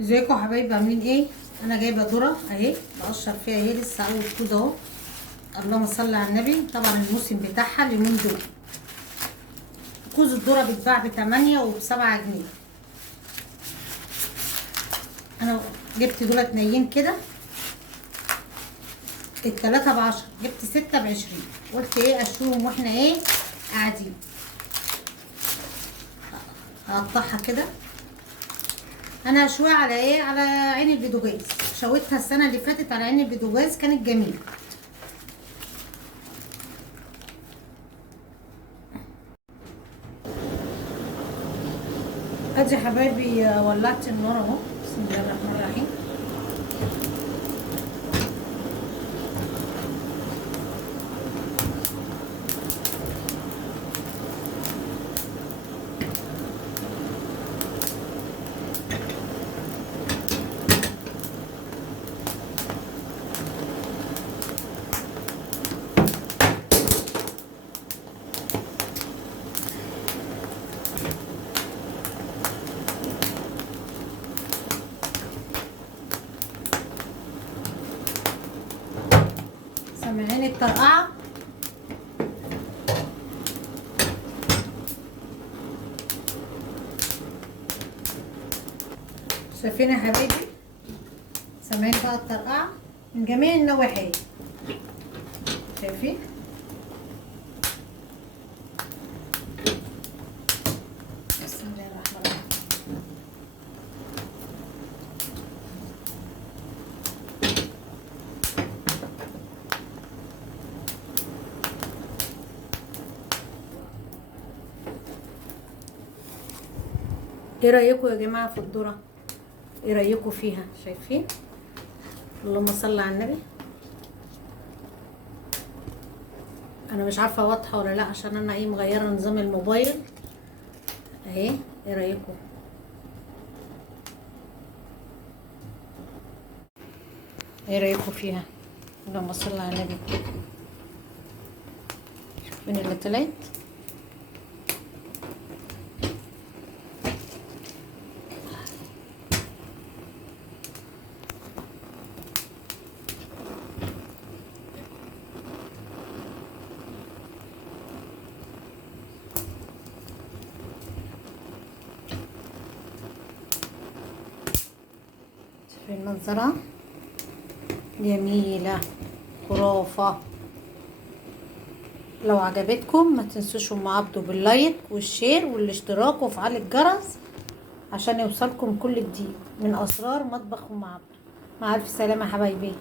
ازيكم يا حبايبي، عاملين ايه؟ انا جايبه ذره اهي بقشر فيها اهي، لسه اول كوز اهو. اللهم صل على النبي. طبعا الموسم بتاعها اليومين دول. كوز الذره بيتباع ب8 وب7 جنيه. انا جبت دولت نيين كده، التلاتة ب10، جبت 6 ب20. قلت ايه اشوهم واحنا ايه قاعدين. هقطعها كده. انا هشويها على ايه؟ على عين البوتاجاز. شويتها السنه اللي فاتت على عين البوتاجاز، كانت جميله. ادي يا حبايبي ولعت النار اهو. بسم الله الرحمن الرحيم. سامعين الطرقعه؟ شايفين يا حبايبي؟ سامعين بقى الطرقعه من جميع النواحي. شايفين؟ بسم الله الرحمن الرحيم. ايه رايكم يا جماعه في الذره؟ ايه رايكم فيها؟ شايفين؟ اللهم صل على النبي. انا مش عارفه واضحه ولا لا، عشان انا ايه مغيره نظام الموبايل اهي. ايه رايكم؟ ايه رايكم فيها؟ اللهم صل على النبي. شوفين اللي طلعت. شوفين المنظره جميله، خرافه. لو عجبتكم ما تنسوش ام عبده باللايك والشير والاشتراك وفعل الجرس عشان يوصلكم كل جديد من اسرار مطبخ ام عبده. مع الف سلامه يا حبايبي.